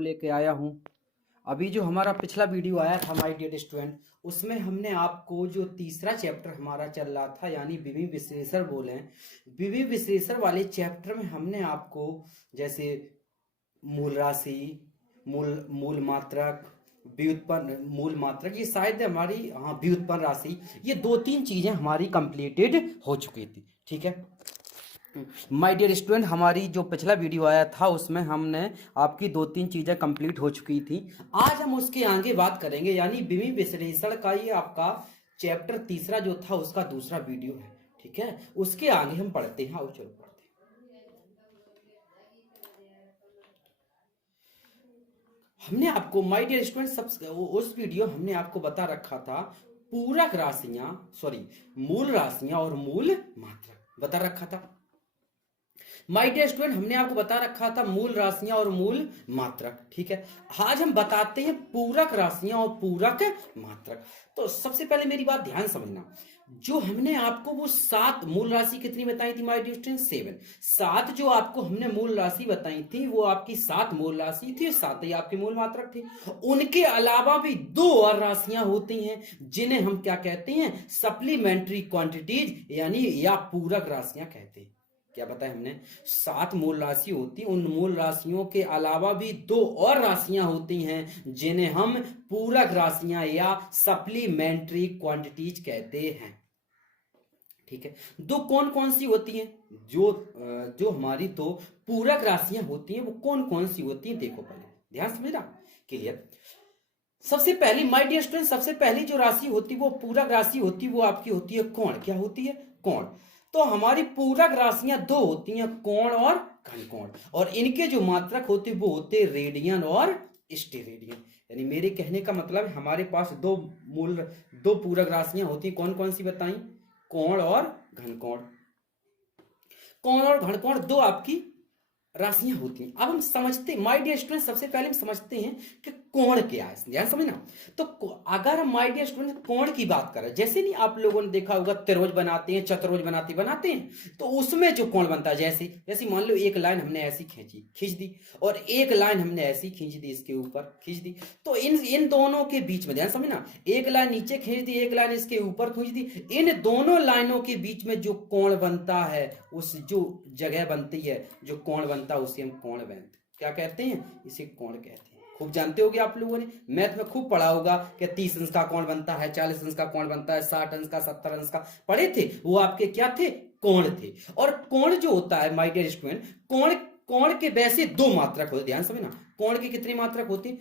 लेके आया हूँ। अभी जो हमारा पिछला वीडियो आया था माय डियर स्टूडेंट, उसमें हमने आपको जो तीसरा चैप्टर हमारा चल रहा था यानी विभि विश्लेषण बोले, विभि विश्लेषण वाले चैप्टर में हमने आपको जैसे मूल राशि, मूल मूल मात्रक, व्युत्पन्न मूल मात्रक, ये शायद हमारी व्युत्पन्न राशि, ये दो तीन चीजें हमारी कंप्लीटेड हो चुकी थी। ठीक है माय डियर स्टूडेंट, हमारी जो पिछला वीडियो आया था उसमें हमने आपकी दो तीन चीजें कंप्लीट हो चुकी थी। आज हम उसके आगे बात करेंगे यानी विभि विश्लेषण का ये आपका चैप्टर तीसरा जो था उसका दूसरा वीडियो है। ठीक है, उसके आगे हम पढ़ते हैं। आओ चलो पढ़ते हैं। हमने आपको माय डियर स्टूडेंट उस वीडियो हमने आपको बता रखा था पूरक राशियां, सॉरी मूल राशियां और मूल मात्रक बता रखा था। माय डियर स्टूडेंट, हमने आपको बता रखा था मूल राशियां और मूल मात्रक। ठीक है, आज हम बताते हैं पूरक राशियां और पूरक मात्रक। तो सबसे पहले मेरी बात ध्यान समझना, जो हमने आपको वो 7 मूल राशि कितनी बताई थी माय डियर स्टूडेंट? 7 जो आपको हमने मूल राशि बताई थी वो आपकी 7 मूल राशि थी, 7 ही आपके मूल मात्रक थे। उनके अलावा भी 2 और राशियां होती हैं जिन्हें हम क्या कहते हैं? सप्लीमेंट्री क्वांटिटीज यानी या पूरक राशियां कहते हैं। क्या बताया हमने? 7 मूल राशि होती, उन मूल राशियों के अलावा भी 2 और राशियां होती हैं जिन्हें हम पूरक राशियां या सप्लीमेंट्री क्वांटिटीज कहते हैं। ठीक है, दो कौन कौन सी होती हैं? जो हमारी दो पूरक राशियां होती हैं वो कौन कौन सी होती हैं? देखो पहले ध्यान समझना, क्लियर। सबसे पहली माय डियर स्टूडेंट, सबसे पहली जो राशि होती वो पूरक राशि होती, वो आपकी होती है कोण। क्या होती है? कोण। तो हमारी पूरक राशियां 2 होती हैं, कोण और घनकोण, और इनके जो मात्रक होते वो होते रेडियन और स्टेरेडियन। यानी मेरे कहने का मतलब है हमारे पास दो पूरक राशियां होती, कौन कौन सी बताई? कोण और घनकोण। कोण और घनकोण 2 आपकी राशियां होती हैं। अब हम समझते हैं माय डियर स्टूडेंट, सबसे पहले हम समझते हैं कि कोण क्या है। ध्यान समझना। तो अगर हम माय डियर स्टूडेंट कोण की बात करें, जैसे नहीं आप लोगों ने देखा होगा त्रिभुज बनाते हैं, चतुर्भुज बनाते हैं, तो उसमें जो कोण बनता है, जैसे मान लो एक लाइन हमने ऐसी खींच दी और एक लाइन हमने ऐसी खींच दी, इसके ऊपर खींच दी, तो इन दोनों के बीच में ध्यान समझना, एक लाइन नीचे खींच दी, एक लाइन इसके ऊपर खींच दी, इन दोनों लाइनों के बीच में जो कोण बनता है, उस जो जगह बनती है, जो कोण बनता है, उसे हम कोण बेंत क्या कहते हैं? इसे कोण कहते हैं। खूब जानते होगे आप लोगों ने, मैथ में खूब पढ़ा होगा कि 30 अंश का कोण बनता है, 40 अंश का कोण बनता है, 60 अंश का, 70 अंश का पढ़े थे। वो आपके क्या थे? कोण थे। और कोण जो होता है माय डियर स्टूडेंट, कोण के वैसे 2 मात्रक होते। ध्यान समझना, कोण के कितने मात्रक होते?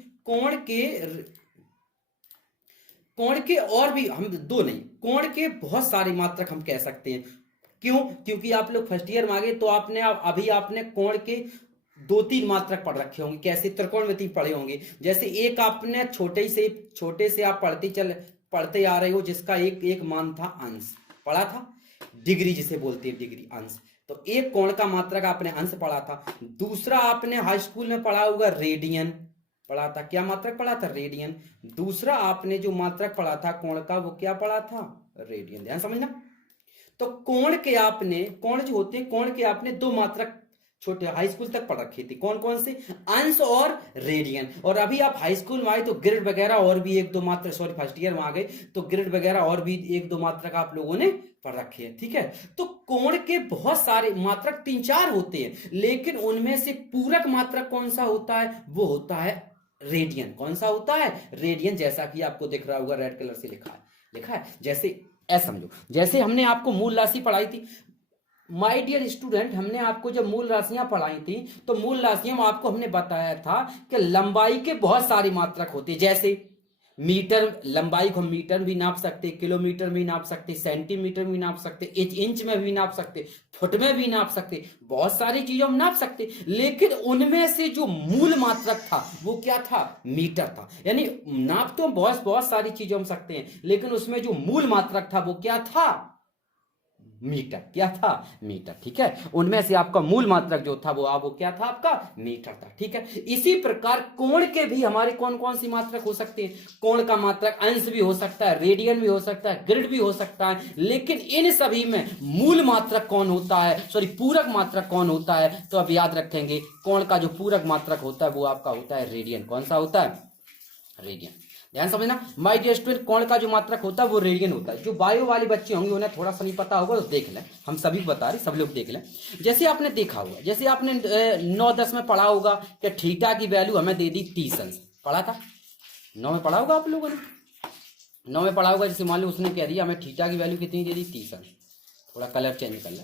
कोण के और भी हम 2 नहीं, कोण के बहुत सारे मात्रक हम कह सकते हैं। क्यों? क्योंकि आप लोग फर्स्ट ईयर में आ गए तो आपने कोण के 2-3 मात्रक पढ़ रखे होंगे। कैसे? त्रिकोणमिति पढ़े होंगे। जैसे एक आपने छोटे से आप पढ़ते आ रहे हो, जिसका एक मान था अंश, पढ़ा था, डिग्री जिसे बोलते हैं, डिग्री, अंश। तो एक कोण का मात्रक आपने अंश पढ़ा था। दूसरा आपने हाई स्कूल में पढ़ा होगा रेडियन पढ़ा था। क्या मात्रक पढ़ा था? रेडियन। दूसरा आपने जो मात्रक पढ़ा था कोण का, वो क्या पढ़ा था? रेडियन। ध्यान समझना। तो कोण जो होते हैं, कोण के आपने 2 मात्रक छोटे हाई स्कूल तक पढ़ रखी थी। कौन कौन से? अंश और रेडियन। और अभी आप हाई स्कूल में आए तो ग्रेड वगैरह और भी 1-2 मात्रक, सॉरी फर्स्ट ईयर में आ गए तो ग्रेड वगैरह और भी 1-2 मात्रक आप लोगों ने पढ़ रखे हैं। ठीक है, तो कोण के बहुत सारे मात्रक 3-4 होते हैं, लेकिन उनमें से पूरक मात्रक कौन सा होता है? वो होता है रेडियन। कौन सा होता है? रेडियन। जैसा कि आपको दिख रहा होगा, रेड कलर से लिखा है। जैसे ऐसा समझो, जैसे हमने आपको मूल राशि पढ़ाई थी माय डियर स्टूडेंट, हमने आपको जब मूल राशियां पढ़ाई थी तो मूल राशियां में आपको हमने बताया था कि लंबाई के बहुत सारे मात्रक होते हैं। जैसे मीटर, लंबाई को हम मीटर भी नाप सकते, किलोमीटर भी नाप सकते, सेंटीमीटर भी नाप सकते, इंच में भी नाप सकते, फुट में भी नाप सकते, बहुत सारी चीजों में नाप सकते। लेकिन उनमें से जो मूल मात्रक था वो क्या था? मीटर था। यानी नाप तो बहुत सारी चीजों में सकते हैं, लेकिन उसमें जो मूल मात्रक था वो क्या था? मीटर। क्या था? मीटर। ठीक है, उनमें से आपका मूल मात्रक जो था वो क्या था? आपका मीटर था। ठीक है, इसी प्रकार कोण के भी हमारे कौन कौन सी मात्रक हो सकते हैं? कोण का मात्रक अंश भी हो सकता है, रेडियन भी हो सकता है, ग्रेड भी हो सकता है, लेकिन इन सभी में मूल मात्रक कौन होता है, सॉरी पूरक मात्रक कौन होता है? तो अब याद रखेंगे, कोण का जो पूरक मात्रक होता है वो आपका होता है रेडियन। कौन सा होता है? रेडियन। ध्यान समझना माय डियर स्टूडेंट, कोण का जो मात्रक होता है वो रेडियन होता है। जो बायो वाले बच्चे होंगे उन्हें थोड़ा सा नहीं पता होगा तो देख लें, हम सभी को बता रहे, सब लोग देख लें। जैसे आपने देखा होगा, जैसे आपने 9-10 में पढ़ा होगा कि थीटा की वैल्यू हमें दे दी 30 अंश। पढ़ा था? 9 में पढ़ा होगा आप लोगों ने? 9 में पढ़ा होगा। जैसे मान लो उसने कह दिया हमें थीटा की वैल्यू कितनी दे दी? 30 अंश। थोड़ा कलर चेंज कर लें।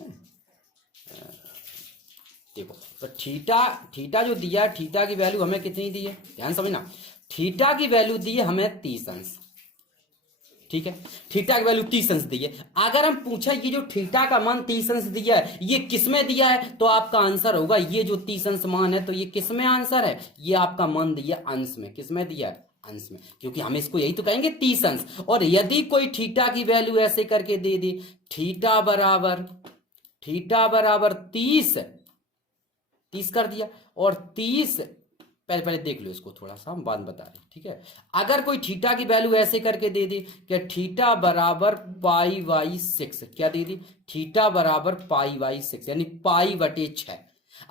देखो तो थीटा जो दिया, थीटा की वैल्यू हमें कितनी दी है? ध्यान समझना, थीटा की वैल्यू दी है हमें 30 अंश। ठीक है, थीटा की वैल्यू 30 अंश दी है। अगर हम पूछा ये जो थीटा का मान 30 अंश दिया है ये किस में दिया है, तो आपका आंसर होगा ये जो 30 अंश मान है तो ये किस में आंसर है? ये आपका मान दिया अंश में। किस में दिया है? अंश में, क्योंकि हम इसको यही तो कहेंगे 30 अंश। और यदि कोई थीटा की वैल्यू ऐसे करके दे दी, थीटा बराबर 30 कर दिया, और 30 पहले देख लो इसको, थोड़ा सा हम बाद में बता रहे हैं। ठीक है, अगर कोई थीटा की वैल्यू ऐसे करके दे दी कि थीटा बराबर π/6, क्या दे दी? थीटा बराबर π/6 यानी π/6।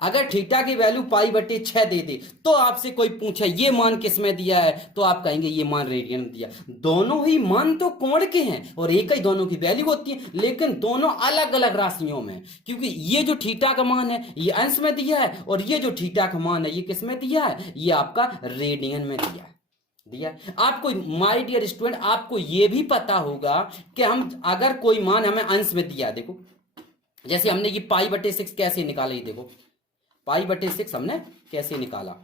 अगर थीटा की वैल्यू π/6 दे दे तो आपसे कोई पूछे ये मान किस में दिया है, तो आप कहेंगे ये मान रेडियन में दिया। दोनों ही मान तो कोण के हैं और एक ही दोनों की वैल्यू होती है, लेकिन दोनों अलग अलग राशियों में, क्योंकि ये जो थीटा का मान है ये अंश में दिया है और ये जो थीटा का मान है ये किस में दिया है? ये आपका रेडियन में दिया। आपको माय डियर स्टूडेंट, आपको ये भी पता होगा कि हम अगर कोई मान हमें अंश में दिया, देखो जैसे हमने ये π/6 कैसे निकाला, ये देखो π/6 हमने कैसे निकाला।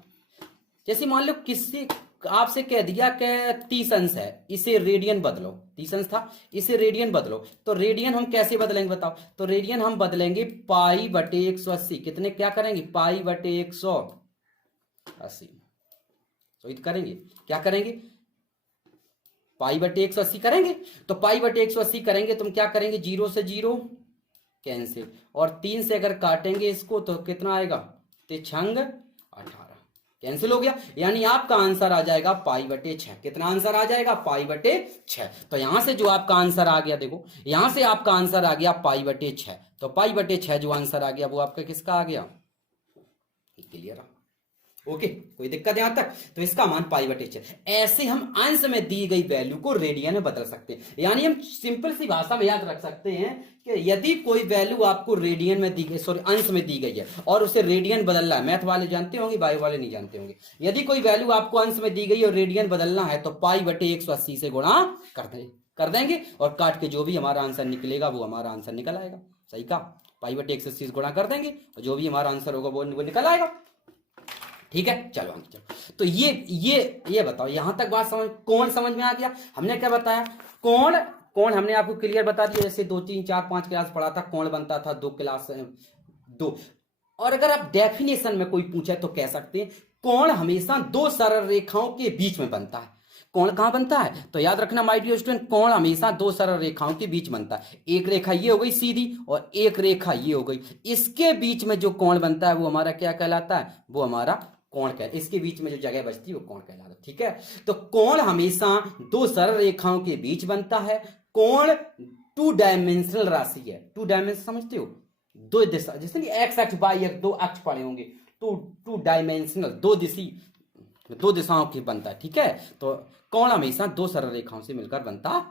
जैसे मान लो किसी आपसे कह दिया कि 30 अंश है, इसे रेडियन बदलो। 30 अंश था, इसे रेडियन बदलो, तो रेडियन हम कैसे बदलेंगे बताओ? तो रेडियन हम बदलेंगे π/180। कितने क्या करेंगे? π/180। तो इत करेंगे, क्या करेंगे? π/180 करेंगे। तो π/180 करेंगे तुम क्या करेंगे? 0 से 0 कैंसिल, और 3 से अगर काटेंगे इसको तो कितना आएगा? 3×6 18, कैंसिल हो गया। यानी आपका आंसर आ जाएगा π/6। कितना आंसर आ जाएगा? π/6। तो यहां से जो आपका आंसर आ गया, देखो यहां से आपका आंसर आ गया π/6। तो π/6 जो आंसर आ गया वो आपका किसका आ गया? क्लियर? ओके, कोई दिक्कत यहां तक? तो इसका मान π/6। ऐसे हम अंश में दी गई वैल्यू को रेडियन में बदल सकते हैं। यानी हम सिंपल सी भाषा में याद रख सकते हैं कि यदि कोई वैल्यू आपको रेडियन में दी गई, सॉरी अंश में दी गई है और उसे रेडियन बदलना है, मैथ वाले जानते होंगे, बायो वाले नहीं जानते होंगे। यदि कोई वैल्यू आपको अंश में दी गई और रेडियन बदलना है तो π/180 से गुणा कर देंगे और काट के जो भी हमारा आंसर निकलेगा वो हमारा आंसर निकल आएगा। सही कहा, π/180 से गुणा कर देंगे और जो भी हमारा आंसर होगा वो निकल आएगा। ठीक है, चलो आगे चलो। तो ये बताओ, यहां तक बात कोण समझ में आ गया? हमने क्या बताया? कोण हमने आपको क्लियर बता दिया। जैसे 2, 3, 4, 5 क्लास पढ़ा था, कोण बनता था 2। और अगर आप डेफिनेशन में कोई पूछे तो कह सकते हैं कोण हमेशा 2 सरल रेखाओं के बीच में बनता है। कोण कहां बनता है? तो याद रखना माय डियर स्टूडेंट, कोण हमेशा 2 सरल रेखाओं के बीच बनता है। एक रेखा ये हो गई सीधी और एक रेखा ये हो गई, इसके बीच में जो कोण बनता है वो हमारा क्या कहलाता है? वो हमारा कोण कहलाता है। इसके बीच में जो जगह बचती है वो कोण कहलाता है। ठीक है, तो कोण हमेशा 2 सरल रेखाओं के बीच बनता है। कोण 2 डायमेंशनल राशि है। 2 डायमेंशन समझते हो? 2 दिशा, जैसे एक्स अक्ष वाई अक्ष 2 अक्ष पड़े होंगे, तो 2 डायमेंशनल 2 दिशाओं की बनता है। ठीक है, तो कोण हमेशा 2 सरल रेखाओं से मिलकर बनता है।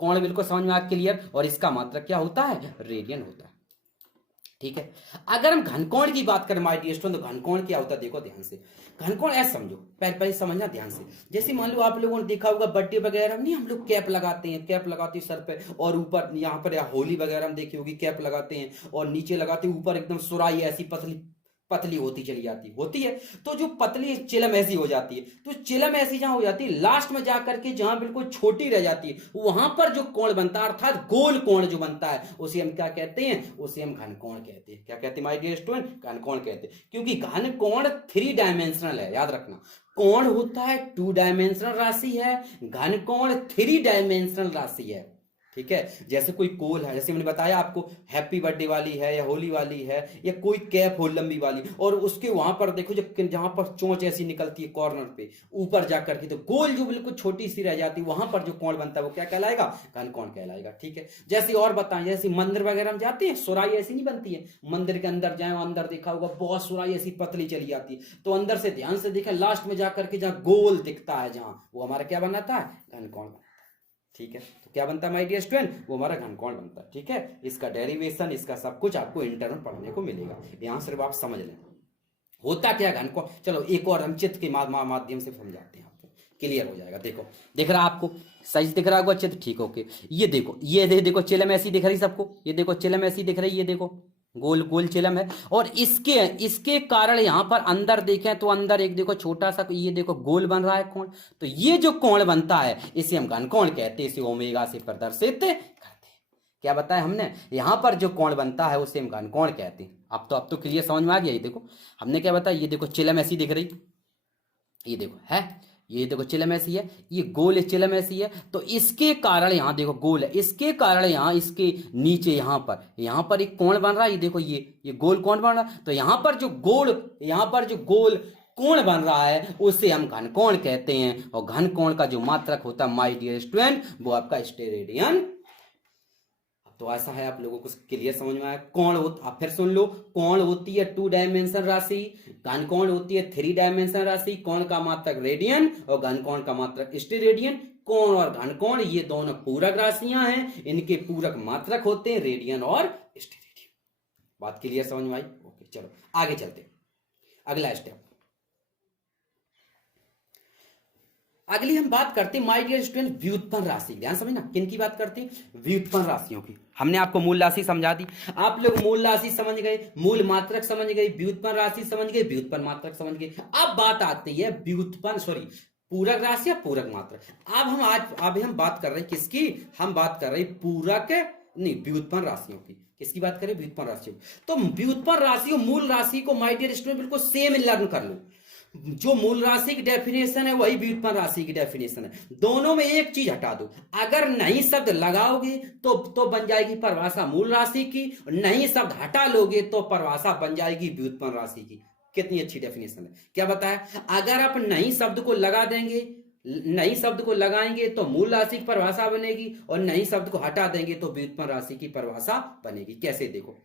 कोण बिल्कुल समझ में आ क्लियर? और इसका मात्रक क्या होता है? रेडियन होता है। ठीक है, अगर हम घनकोण की बात करें माय डियर स्टूडेंट, तो घनकोण क्या होता है? देखो ध्यान से, घनकोण ऐसे समझो, पहले समझना ध्यान से। जैसे मान लो आप लोगों ने देखा होगा बर्थडे वगैरह नहीं, हम लोग कैप लगाते हैं सर पे, और ऊपर यहाँ पर या होली वगैरह में देखी होगी कैप लगाते हैं और नीचे लगाते हैं ऊपर एकदम सुराई ऐसी पतली होती चली होती है। तो जो पतली चिलम ऐसी हो जाती है, तो चिलम ऐसी जहां हो जाती है लास्ट में जाकर के जहां बिल्कुल छोटी रह जाती है, वहां पर जो कोण बनता है अर्थात गोल कोण जो बनता है उसे हम क्या कहते हैं? उसे हम घनकोण कहते हैं। क्या कहते हैं माय डियर स्टूडेंट? घनकोण कहते हैं, क्योंकि घनकोण 3 डायमेंशनल है। याद रखना, कोण होता है 2 डायमेंशनल राशि है, घनकोण 3 डायमेंशनल राशि है। ठीक है। जैसे कोई कोल है, जैसे मैंने बताया आपको हैप्पी बर्थडे वाली है या होली वाली है या कोई कैप हो लंबी वाली, और उसके वहां पर देखो जो जहां पर चोंच ऐसी निकलती है कॉर्नर पे ऊपर जाकर के, तो गोल जो बिल्कुल छोटी सी रह जाती है वहां पर जो कोण बनता है वो क्या कहलाएगा? घन कोण कहलाएगा। ठीक है। जैसे और बताएं, जैसे मंदिर वगैरह में जाते हैं सुराई ऐसी नहीं बनती है, मंदिर के अंदर जाए अंदर देखा होगा बहुत सुराई ऐसी पतली चली जाती है, तो अंदर से ध्यान से देखा लास्ट में जाकर के जहां गोल दिखता है जहां, वो हमारा क्या बनाता है? घन कोण। ठीक है। तो क्या बनता है माय डियर स्टूडेंट? वो हमारा घन कोण बनता है। ठीक है। इसका डेरिवेशन, इसका सब कुछ आपको इंटर में पढ़ने को मिलेगा, यहां सिर्फ आप समझ लें होता क्या घन कोण। चलो एक और हम चित्र के माध्यम से समझाते हैं, आपको क्लियर हो जाएगा। देखो दिख रहा आपको, सही दिख रहा होगा चित्र? ठीक ओके। ये देखो, ये देखो चिलम ऐसी दिख रही सबको, ये देखो चिलम ऐसी दिख रही, ये देखो गोल गोल चिलम है, और इसके कारण यहां पर अंदर देखें तो अंदर एक देखो छोटा सा, ये देखो गोल बन रहा है कोण, तो ये जो कोण बनता है इसे हम घन कोण कहते हैं, इसे ओमेगा से प्रदर्शित करते हैं। क्या बताया हमने? यहां पर जो कोण बनता है उसे हम घन कोण कहते हैं। अब तो क्लियर समझ में आ गया। ये देखो हमने क्या बताया, ये देखो चिलम ऐसी दिख रही, ये देखो है, ये देखो चिलम ऐसी है, ये गोल चिलम ऐसी है, तो इसके कारण यहां देखो गोल है, इसके कारण यहां इसके नीचे यहां पर एक कोण बन रहा है, ये देखो ये गोल कोण बन रहा है, तो यहां पर जो गोल कोण बन रहा है उसे हम घन कोण कहते हैं। और घन कोण का जो मात्रक होता है माय डियर स्टूडेंट, वो आपका स्टेरेडियन। तो ऐसा है, आप लोगों को क्लियर समझ में आया? कोण आप फिर सुन लो, कोण होती है 2 डायमेंशन राशि, घन कोण होती है 3 डायमेंशन राशि। कोण का मात्रक रेडियन और घन कोण का मात्रक स्टेरेडियन। कोण और घन कोण ये दोनों पूरक राशियां हैं, इनके पूरक मात्रक होते हैं रेडियन और स्टेरेडियन। बात क्लियर समझ में आई? ओके चलो आगे चलते, अगला स्टेप। अगली हम बात करते हैं माय डियर स्टूडेंट व्युत्पन्न राशि। ध्यान समझना, किन की बात करते हैं? व्युत्पन्न राशियों की। हमने आपको मूल राशि समझा दी, आप लोग मूल राशि समझ गए, मूल मात्रक समझ गए, व्युत्पन्न राशि समझ गए, व्युत्पन्न मात्रक समझ गए। अब बात आती है पूरक राशि या पूरक मात्रक। अब हम बात कर रहे हैं किसकी? हम बात कर रहे हैं पूरक नहीं व्युत्पन्न राशियों की। किसकी बात करें? व्युत्पन्न राशियों। तो व्युत्पन्न राशि और मूल राशि को माय डियर स्टूडेंट बिल्कुल सेम लर्न कर लो। जो मूल राशि की डेफिनेशन है वही व्युत्पन्न राशि की डेफिनेशन है, दोनों में एक चीज हटा दो। अगर नई शब्द लगाओगे तो बन जाएगी परिभाषा मूल राशि की, नई शब्द हटा लोगे तो परिभाषा बन जाएगी व्युत्पन्न राशि की। कितनी अच्छी डेफिनेशन है। क्या बताया? अगर आप नई शब्द को लगा देंगे, नई शब्द को लगाएंगे तो मूल राशि की परिभाषा बनेगी, और नई शब्द को हटा देंगे तो व्युत्पन्न राशि की परिभाषा बनेगी। कैसे? देखो,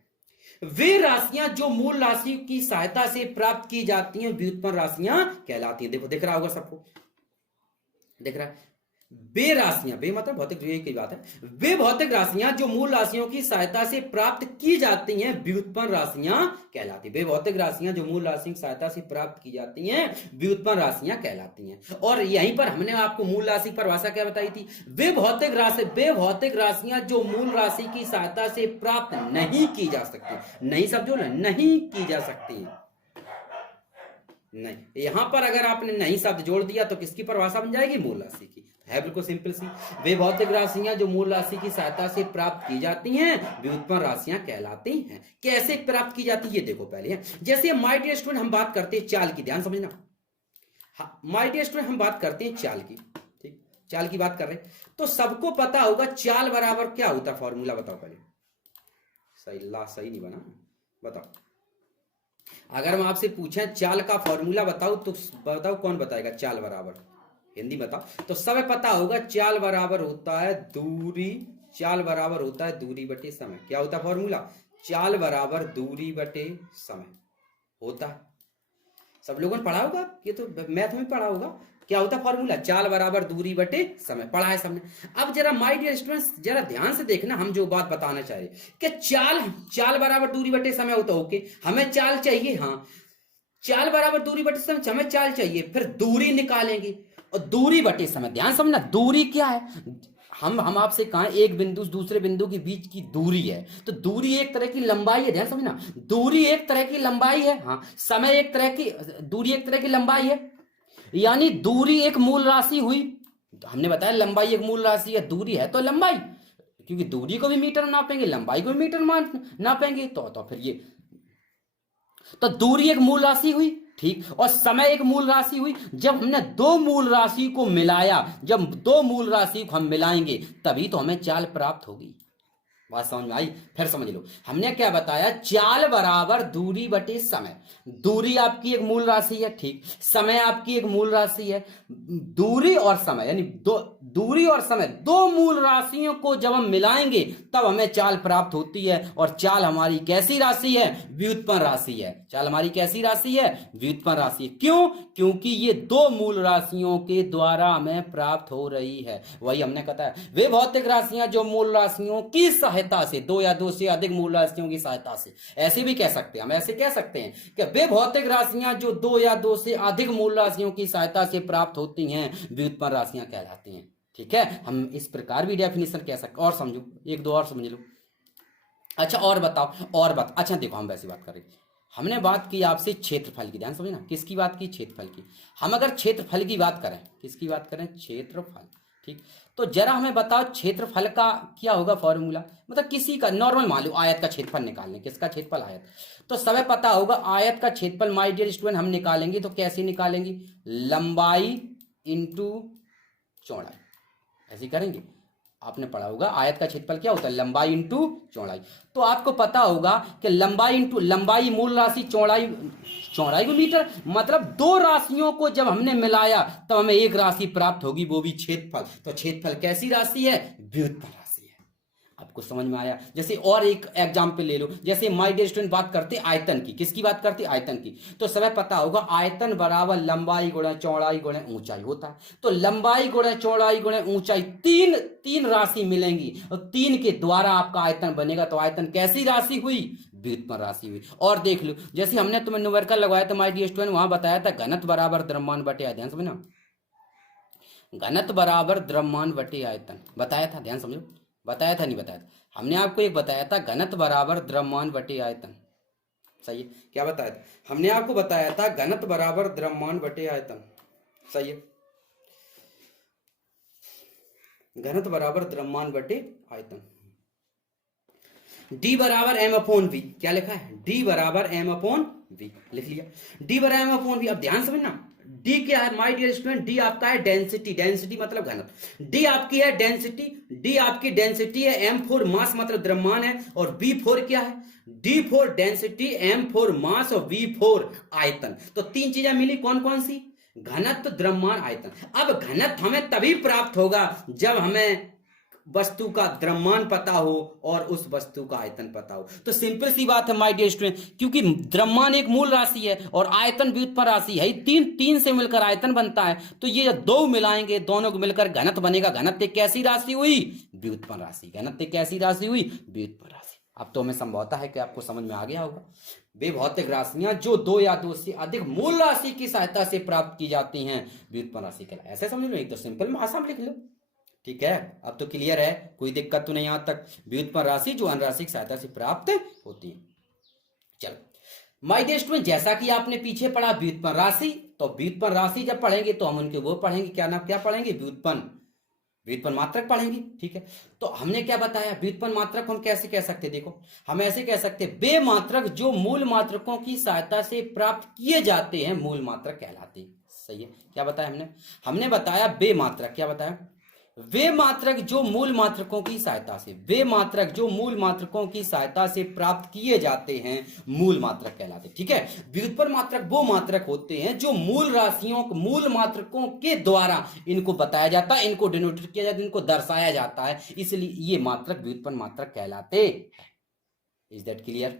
वे राशियां जो मूल राशि की सहायता से प्राप्त की जाती हैं व्युत्पन्न राशियां कहलाती हैं। देखो दिख रहा होगा सबको, दिख रहा है? वे राशियां, वे मतलब भौतिक की बात है, वे भौतिक राशियां जो मूल राशियों की सहायता से प्राप्त की जाती हैं व्युत्पन्न राशियां कहलाती हैं। वे भौतिक राशियां जो मूल राशि की सहायता से प्राप्त की जाती हैं व्युत्पन्न राशियां कहलाती हैं। और यहीं पर हमने आपको मूल राशि परिभाषा क्या बताई थी? वे भौतिक राशियां जो मूल राशि की सहायता से प्राप्त नहीं की जा सकती। नहीं समझो ना, नहीं की जा सकती। नहीं, यहां पर अगर आपने नहीं शब्द जोड़ दिया तो किसकी परिभाषा बन जाएगी? मूल राशि की। है बिल्कुल सिंपल सी। वे भौतिक राशियां जो मूल राशि की सहायता से प्राप्त की जाती हैं व्युत्पन्न राशियां कहलाती हैं। कैसे प्राप्त की जाती है ये देखो पहले है। जैसे माय डियर स्टूडेंट हम बात करते हैं चाल की, ध्यान समझना। माय डियर स्टूडेंट हम बात करते हैं चाल की, ठीक, चाल की बात कर रहे हैं तो सबको पता होगा चाल बराबर क्या होता है, फॉर्मूला बताओ पहले। सही नहीं बना, बताओ। अगर हम आपसे पूछें चाल का फॉर्मूला बताओ तो बताओ कौन बताएगा? चाल बराबर, हिंदी बताओ तो सब पता होगा। चाल बराबर होता है दूरी, चाल बराबर होता है दूरी बटे समय। क्या होता है फॉर्मूला? चाल बराबर दूरी बटे समय होता है। सब लोगों ने पढ़ा होगा, ये तो मैथ में पढ़ा होगा। क्या होता है फॉर्मूला? चाल बराबर दूरी बटे समय, पढ़ा है सबने। अब जरा माय डियर स्टूडेंट्स जरा ध्यान से देखना, हम जो बात बताना चाह रहे कि चाल बराबर दूरी बटे समय होता है। ओके, हमें चाल चाहिए, हाँ चाल बराबर दूरी बटे समय, हमें चाल चाहिए, फिर दूरी निकालेंगे और दूरी बटे समय। ध्यान समझना, दूरी क्या है? हम आपसे कहा एक बिंदु से दूसरे बिंदु के बीच की दूरी है, तो दूरी एक तरह की लंबाई है। ध्यान समझना, दूरी एक तरह की लंबाई है, हाँ समय एक तरह की, दूरी एक तरह की लंबाई है। यानी दूरी एक मूल राशि हुई। हमने बताया लंबाई एक मूल राशि है, दूरी है तो लंबाई, क्योंकि दूरी को भी मीटर नापेंगे, लंबाई को भी मीटर नापेंगे, तो फिर ये तो दूरी एक मूल राशि हुई। ठीक। और समय एक मूल राशि हुई। जब हमने दो मूल राशि को मिलाया, जब दो मूल राशि को हम मिलाएंगे तभी तो हमें चाल प्राप्त होगी। बात समझ में आई? फिर समझ लो, हमने क्या बताया, चाल बराबर दूरी बटे समय। दूरी आपकी एक मूल राशि है, ठीक, समय आपकी एक मूल राशि है। दूरी और समय यानी दूरी और समय दो मूल राशियों को जब हम मिलाएंगे तब हमें चाल प्राप्त होती है। और चाल हमारी कैसी राशि है? व्युत्पन्न राशि है। चाल हमारी कैसी राशि है? व्युत्पन्न राशि। क्यों? क्योंकि ये दो मूल राशियों के द्वारा हमें प्राप्त हो रही है। वही हमने कहा है, वे भौतिक राशियां जो मूल राशियों की सहायता से, दो या दो से अधिक मूल राशियों की सहायता से, ऐसे भी कह सकते हैं हम, ऐसे कह सकते हैं कि वे भौतिक राशियां जो दो या दो से अधिक मूल राशियों की सहायता से प्राप्त होती हैं व्युत्पन्न राशियां कहलाती हैं। ठीक है, हम इस प्रकार भी डेफिनेशन कह सकते। और समझो, एक दो और समझ लो। अच्छा और बताओ, और बता। अच्छा देखो, हम वैसी बात कर रहे, हमने बात की आपसे क्षेत्रफल की, ध्यान समझना, किसकी बात की? क्षेत्रफल की। हम अगर क्षेत्रफल की बात करें, किसकी बात करें? क्षेत्रफल। ठीक, तो जरा हमें बताओ क्षेत्रफल का क्या होगा फॉर्मूला? मतलब किसी का नॉर्मल मान लो, आयत का क्षेत्रफल निकालने, किसका क्षेत्रफल? आयत। तो समय पता होगा आयत का क्षेत्रफल माय डियर स्टूडेंट हम निकालेंगे तो कैसे निकालेंगे? लंबाई इंटू चौड़ाई, ऐसे करेंगे। आपने पढ़ा होगा आयत का क्षेत्रफल क्या होता है? लंबाई इंटू चौड़ाई। तो आपको पता होगा कि लंबाई इंटू लंबाई मूल राशि, चौड़ाई चौड़ाई को मीटर, मतलब दो राशियों को जब हमने मिलाया तब हमें एक राशि प्राप्त होगी, वो भी क्षेत्रफल। तो क्षेत्रफल कैसी राशि है? व्युत्पन्न राशि है। आपको समझ में आया? जैसे और एक एग्जाम्पल ले लो, जैसे माय डियर स्टूडेंट बात करते आयतन की, किसकी बात करते? आयतन की। तो समय पता होगा आयतन बराबर लंबाई गुणा चौड़ाई गुणा ऊंचाई होता है। तो लंबाई गुणा चौड़ाई गुणा ऊंचाई, तीन तीन राशि मिलेंगी और तीन के द्वारा आपका आयतन बनेगा। तो आयतन कैसी राशि हुई? व्युत्पन्न राशि हुई। और देख लो, जैसे हमने तुम्हें न्यूमेरिकल लगवाया था माय डियर स्टूडेंट, वहां बताया था घनत्व बराबर द्रव्यमान बटे आयतन, ध्यान समझना, घनत्व बराबर द्रव्यमान बटे आयतन बताया था, ध्यान समझो, बताया था नहीं बताया था? हमने आपको एक बताया था घनत्व बराबर द्रव्यमान बटे आयतन, सही है? क्या बताया था? हमने आपको बताया था घनत्व बराबर द्रव्यमान बटे आयतन, सही है? घनत्व बराबर द्रव्यमान बटे आयतन। D बराबर एम अपॉन वी, क्या लिखा है? D बराबर एम अपॉन वी लिख लिया। D बराबर एम अपॉन वी। अब ध्यान समझना, D क्या है माय डियर स्टूडेंट? D आपका है डेंसिटी, डेंसिटी मतलब घनत्व। D आपकी है डेंसिटी, D आपकी डेंसिटी है, M फोर मास मतलब द्रव्यमान है, और V फोर क्या है? D four density, M four मास और V फोर आयतन। तो तीन चीजें मिली, कौन कौन सी? घनत्व, द्रव्यमान, आयतन। अब घनत्व हमें तभी प्राप्त होगा जब हमें वस्तु का द्रव्यमान पता हो और उस वस्तु का आयतन पता हो। तो सिंपल सी बात है माय डियर स्टूडेंट, क्योंकि द्रव्यमान एक मूल राशि है और आयतन व्युत्पन्न राशि है, तीन तीन से मिलकर आयतन बनता है। तो ये दो मिलाएंगे, दोनों को मिलकर घनत्व बनेगा। घनत्व कैसी राशि हुई? व्युत्पन्न राशि। घनत्व कैसी राशि हुई? व्युत्पन्न राशि। अब तो हमें संभवता है कि आपको समझ में आ गया होगा। वे भौतिक राशियां जो दो या दो से अधिक मूल राशि की सहायता से प्राप्त की जाती हैं व्युत्पन्न राशि कहलाती है। ऐसे समझ लो, एक तो सिंपल में आसान लिख लो। ठीक है, अब तो क्लियर है, कोई दिक्कत तो नहीं यहां तक? व्युत्पन्न राशि जो अन्य राशि की सहायता से प्राप्त होती है। चलो माय डियर स्टूडेंट, जैसा कि आपने पीछे पढ़ा व्युत्पन्न राशि, तो व्युत्पन्न राशि जब पढ़ेंगे तो हम उनके वो पढ़ेंगे, क्या नाम, क्या पढ़ेंगे? व्युत्पन्न मात्रक पढ़ेंगे। ठीक है, तो हमने क्या बताया? व्युत्पन्न मात्रक हम कैसे कह सकते? देखो, हम ऐसे कह सकते, वे मात्रक जो मूल मात्रकों की सहायता से प्राप्त किए जाते हैं मूल मात्रक कहलाते हैं। सही है? क्या बताया हमने? हमने बताया वे मात्रक, क्या बताया? वे मात्रक जो मूल मात्रकों की सहायता से, वे मात्रक जो मूल मात्रकों की सहायता से प्राप्त किए जाते हैं मूल मात्रक कहलाते हैं। ठीक है, व्युत्पन्न मात्रक वो मात्रक होते हैं जो मूल राशियों, मूल मात्रकों के द्वारा इनको बताया जाता है, इनको डिनोटेड किया जाता है, इनको दर्शाया जाता है, इसलिए ये मात्रक व्युत्पन्न मात्रक कहलाते हैं। Is that clear?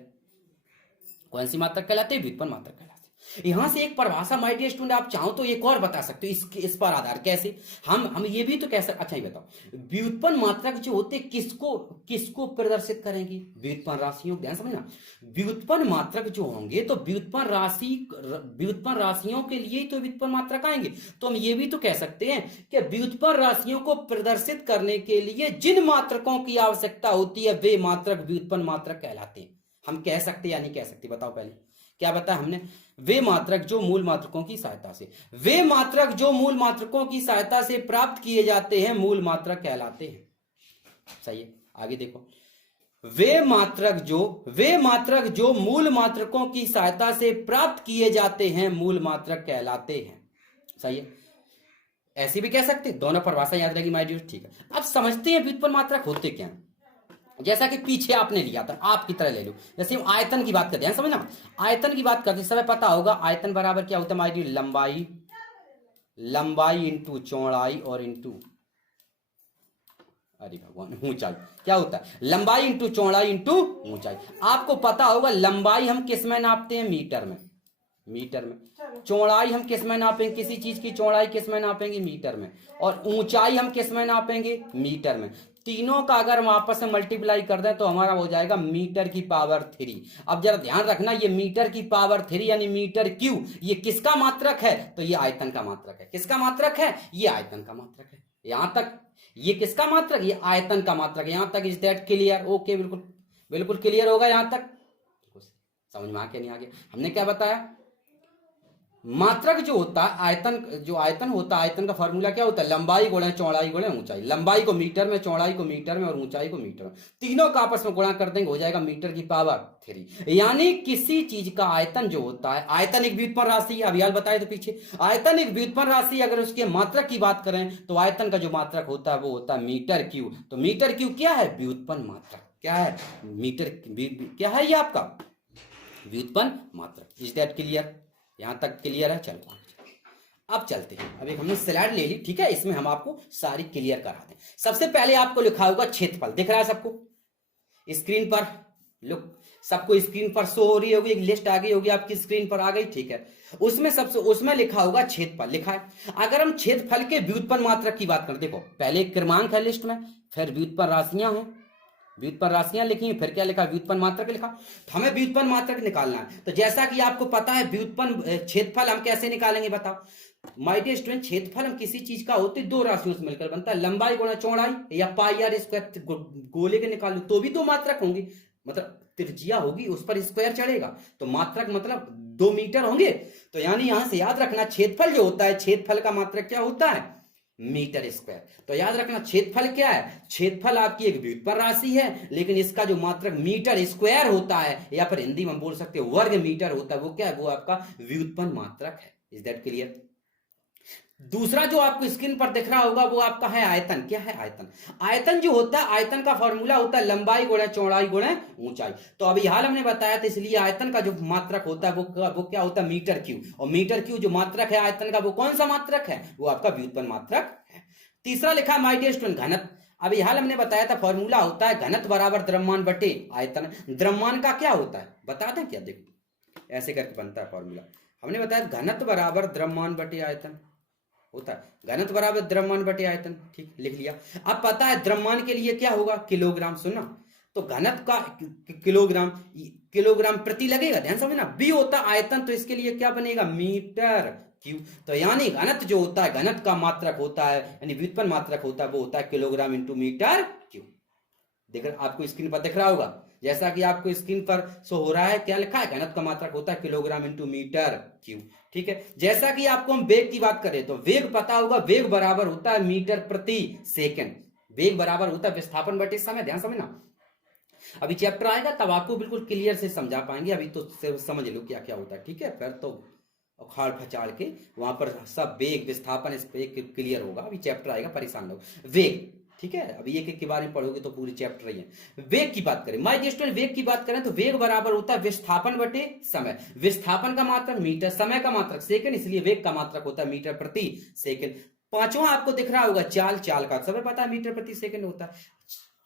कौन सी मात्रक कहलाते हैं? व्युत्पन्न मात्रक कहलाते हैं। यहां से एक परिभाषा माय डियर स्टूडेंट आप चाहो तो एक और बता सकते हो इस पर आधार, कैसे? हम ये भी तो कह सकते। अच्छा ये बताओ, व्युत्पन्न मात्रक जो होते किसको प्रदर्शित करेंगे? व्युत्पन्न राशियों। ध्यान समझना, व्युत्पन्न मात्रक जो होंगे तो व्युत्पन्न राशियों के लिए तो व्युत्पन्न मात्रक आएंगे। तो हम ये भी तो कह सकते हैं कि व्युत्पन्न राशियों को प्रदर्शित करने के लिए जिन मात्रकों की आवश्यकता होती है वे मात्रक व्युत्पन्न मात्रक कहलाते हैं। हम कह सकते या नहीं कह सकते? बताओ पहले, क्या बताया हमने? वे मात्रक जो मूल मात्रकों की सहायता से, वे मात्रक जो मूल मात्रकों की सहायता से प्राप्त किए जाते हैं मूल मात्रक कहलाते हैं। सही है? आगे देखो, वे मात्रक जो मूल मात्रकों की सहायता से प्राप्त किए जाते हैं मूल मात्रक कहलाते हैं। सही है, ऐसे भी कह सकते, दोनों परिभाषा याद रहेगी माय डियर। ठीक है, अब समझते हैं व्युत्पन्न मात्रक होते क्या हैं। जैसा कि पीछे आपने लिया था, आपकी तरह ले लो। जैसे हम आयतन की बात करते हैं, समझना, आयतन की बात करते समय पता होगा आयतन बराबर क्या होता है माय डियर, लंबाई इंटू चौड़ाई और इंटू, अरे भगवान, ऊंचाई। क्या होता है, लंबाई इंटू चौड़ाई इंटू ऊंचाई। आपको पता होगा लंबाई हम किस में नापते हैं, मीटर में, मीटर में। चौड़ाई हम किस में नापेंगे, किसी चीज की चौड़ाई किस में नापेंगे, मीटर में। और ऊंचाई हम किस में नापेंगे, मीटर में। तीनों का अगर हम आपस में मल्टीप्लाई कर दें तो हमारा हो जाएगा मीटर की पावर 3। अब जरा ध्यान रखना, ये मीटर की पावर 3 यानी मीटर क्यू, ये किसका मात्रक है, तो ये आयतन का मात्रक है। किसका मात्रक है, ये आयतन का मात्रक है। यहां तक ये किसका मात्रक, ये आयतन का मात्रक। यहां तक इज दैट क्लियर, ओके, बिल्कुल बिल्कुल क्लियर होगा यहां तक, समझ में आ के नहीं आ गया। हमने क्या बताया, मात्रक जो होता है आयतन, जो आयतन होता है, आयतन का फॉर्मूला क्या होता है, लंबाई गुणा चौड़ाई गुणा ऊंचाई। लंबाई को मीटर में, चौड़ाई को मीटर में और ऊंचाई को मीटर में, तीनों का आपस में गुणा कर देंगे, हो जाएगा मीटर की पावर 3। यानी किसी चीज का आयतन जो होता है, आयतन एक व्युत्पन्न राशि है, अभी याद बताए तो पीछे, आयतन एक व्युत्पन्न राशि। अगर उसके मात्रक की बात करें तो आयतन का जो मात्रक होता है वो होता है मीटर क्यू। तो मीटर क्यू क्या है, व्युत्पन्न मात्रक। क्या है, मीटर क्या है, ये आपका व्युत्पन्न मात्रक। इज दैट क्लियर, यहां तक क्लियर है। चलो अब चलते हैं, अब एक हमने स्लाइड ले ली, ठीक है, इसमें हम आपको सारी क्लियर करा दें। सबसे पहले आपको लिखा होगा क्षेत्रफल, दिख रहा है सबको स्क्रीन पर, लुक, सबको स्क्रीन पर शो हो रही होगी, एक लिस्ट आ गई होगी आपकी स्क्रीन पर, आ गई, ठीक है। उसमें लिखा होगा क्षेत्रफल, लिखा है। अगर हम क्षेत्रफल के व्युत्पन्न मात्रक की बात करें, देखो पहले क्रमांक है लिस्ट में, फिर व्युत्पन्न राशियां हैं, व्युत्पन्न राशियां लिखी, फिर क्या लिखा, व्युत्पन्न मात्रक लिखा। तो हमें व्युत्पन्न मात्रक निकालना है। तो जैसा कि आपको पता है व्युत्पन्न क्षेत्रफल हम कैसे निकालेंगे, बताओ माय डियर स्टूडेंट। क्षेत्रफल हम किसी चीज का होते दो राशियों से मिलकर बनता है, लंबाई गुणा चौड़ाई या पाई आर स्क्वायर, गोले के निकाल लो तो भी दो मात्रक होंगे, मतलब त्रिज्या होगी उस पर स्क्वायर चढ़ेगा, तो मात्रक मतलब 2 मीटर होंगे। तो यानी यहां से याद रखना क्षेत्रफल जो होता है, क्षेत्रफल का मात्रक क्या होता है, मीटर स्क्वायर। तो याद रखना क्षेत्रफल क्या है, क्षेत्रफल आपकी एक व्युत्पन्न राशि है, लेकिन इसका जो मात्रक मीटर स्क्वायर होता है, या फिर हिंदी में हम बोल सकते हैं वर्ग मीटर होता है, वो क्या है, वो आपका व्युत्पन्न मात्रक है। Is that clear. दूसरा जो आपको स्क्रीन पर दिख रहा होगा वो आपका है आयतन। क्या है आयतन, आयतन जो होता है, आयतन का फॉर्मूला होता है लंबाई गुणा चौड़ाई गुणा ऊंचाई। तो अभी हाल हमने बताया था, इसलिए आयतन का जो मात्रक होता है वो क्या होता है, मीटर क्यू। और मीटर क्यू जो मात्रक है आयतन का, वो कौन सा मात्रक है, वो आपका व्युत्पन्न मात्रक है। तीसरा लिखा माय डियर स्टूडेंट घनत्व। अभी हाल हमने बताया था फॉर्मूला होता है घनत्व बराबर द्रव्यमान बटे आयतन। द्रव्यमान का क्या होता है बता दें क्या, देखो ऐसे करके बनता है फॉर्मूला। हमने बताया घनत्व बराबर द्रव्यमान बटे आयतन होता है, घनत्व बराबर द्रव्यमान बटे आयतन, ठीक, लिख लिया। अब पता है द्रव्यमान के लिए क्या होगा, किलोग्राम, सुना, तो घनत्व का किलोग्राम, किलोग्राम प्रति लगेगा, ध्यान समझना। बी होता है आयतन, तो इसके लिए क्या बनेगा, मीटर क्यू। तो यानी घनत्व जो होता है, घनत्व का मात्रक होता है, यानी व्युत्पन्न मात्रक होता है, वो होता है किलोग्राम इंटू मीटर क्यू। देख आपको स्क्रीन पर दिख रहा होगा, जैसा कि आपको स्क्रीन पर शो हो रहा है, क्या लिखा है, घनत्व का मात्रक होता है किलोग्राम इंटू मीटर क्यू, ठीक है। जैसा कि आपको हम वेग की बात करें तो वेग पता होगा, वेग बराबर होता है मीटर प्रति सेकंड। वेग बराबर होता है विस्थापन बटे समय, ध्यान समझना। अभी चैप्टर आएगा तब आपको बिल्कुल क्लियर से समझा पाएंगे, अभी तो समझ लो क्या क्या होता है, ठीक है। फिर तो उखाड़ फचाड़ के वहां पर सब वेग विस्थापन इस पे क्लियर होगा, अभी चैप्टर आएगा, परेशान हो। वेग, ठीक है, अभी एक एक के बारे में पढ़ोगे तो पूरी चैप्टर रही है। वेग की बात करें माय डियर स्टूडेंट, वेग की बात करें तो वेग बराबर होता है विस्थापन बटे समय। विस्थापन का मात्रक मीटर, समय का मात्रक सेकंड, इसलिए वेग का मात्रक होता है मीटर प्रति सेकंड। पांचवा आपको दिख रहा होगा चाल, चाल का समय पता है मीटर प्रति सेकंड होता है।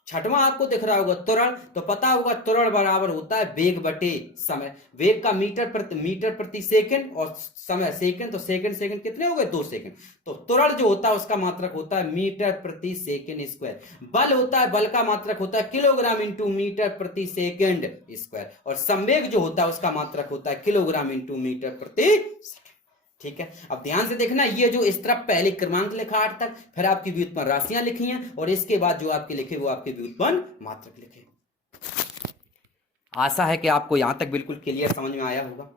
छठवां आपको दिख रहा होगा त्वरण, तो पता होगा त्वरण बराबर होता है वेग बटे समय। वेग का मीटर प्रति सेकंड और समय सेकंड, तो सेकंड सेकंड कितने हो गए, 2 सेकंड। तो त्वरण जो होता है उसका मात्रक होता है मीटर प्रति सेकंड स्क्वायर। बल होता है, बल का मात्रक होता है किलोग्राम इंटू मीटर प्रति सेकंड स्क्वायर। और संवेग जो होता है उसका मात्रक होता है किलोग्राम इंटू मीटर प्रति सेकंड, ठीक है। अब ध्यान से देखना, ये जो इस तरफ पहले क्रमांक लिखा 8 तक, फिर आपकी व्युत्पन्न राशियां लिखी हैं, और इसके बाद जो आपके लिखे वो आपके व्युत्पन्न मात्रक लिखे। आशा है कि आपको यहां तक बिल्कुल क्लियर समझ में आया होगा।